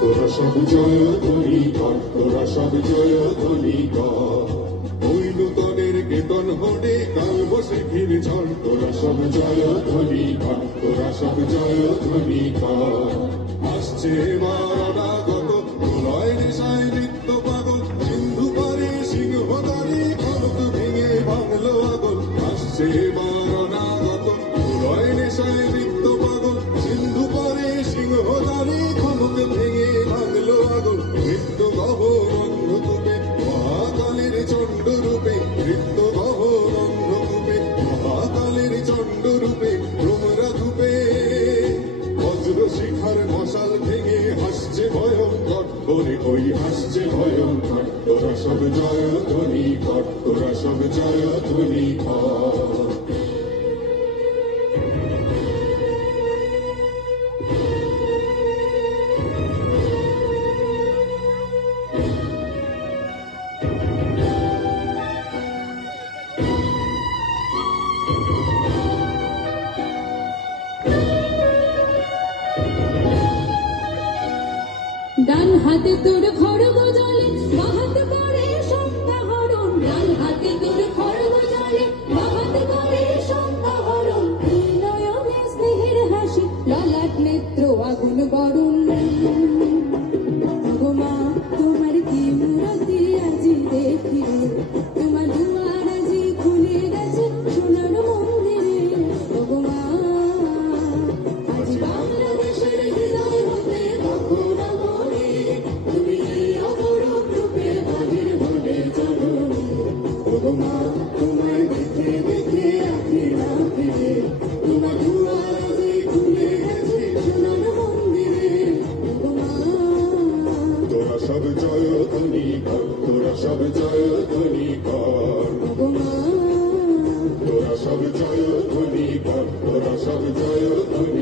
তোরা সব জয় ধ্বনি কর, তোরা সব জয় ধ্বনি কর, ওই নূতনের কেতন হনে কাল বৈশাখীর ঝড়। তোরা সব জয় ধ্বনি কর, তোরা সব জয় ধ্বনি কর। আসছে মারাগত প্রলয় নেশায় নৃত্য পাগল, সিন্ধু পারে সিংহদারি খলক ভেঙে ভাঙলো আগল। আসছে মারাগত প্রলয় নেশায় নৃত্য পাগল, সিন্ধু পারে সিংহদারি খলক ভেঙে ভাঙলো আগল। নৃত্য গহর অন্ধকূপে মহাকালের চণ্ড রূপে, নৃত্য গহর অন্ধকূপে মহাকালের চণ্ড রূপে, তোমরা ধূপে বজ্র শিখার মশাল ভেঙে হাসছে ভয়ঙ্কর, ওরে ওই হাসছে ভয়ঙ্কর। তোরা সব জয় ধ্বনি কর, তোরা সব জয় ধ্বনি কর। ডান হাতে তোর খড়গ জলে, বাঁ হাতে করে সংখ্যাহরণ। ডান হাতে তোর খড়গ জলে, বাঁ হাতে করে সংখ্যাহরণ। নয়নে স্নেহের হাসি, ললাট নেত্র আগুন বরণ। ওগো মা তোমার কি মূরতি আজি দেখি রে, তোমার দুয়ার আজি খুলে গেছে সোনার মন্দিরে। ওগো মা আজ বাংলাদেশের হৃদয় হতে কখন তোমায় দেখে দেখে আঁখি না ফিরে, তোমার দুয়ার খুলে গেছে সোনার মন্দিরে। তোরা সব জয় ধ্বনি কর, তোরা সব জয় ধ্বনি কর, তোরা সব জয় ধ্বনি কর, তোরা সব জয় ধ্বনি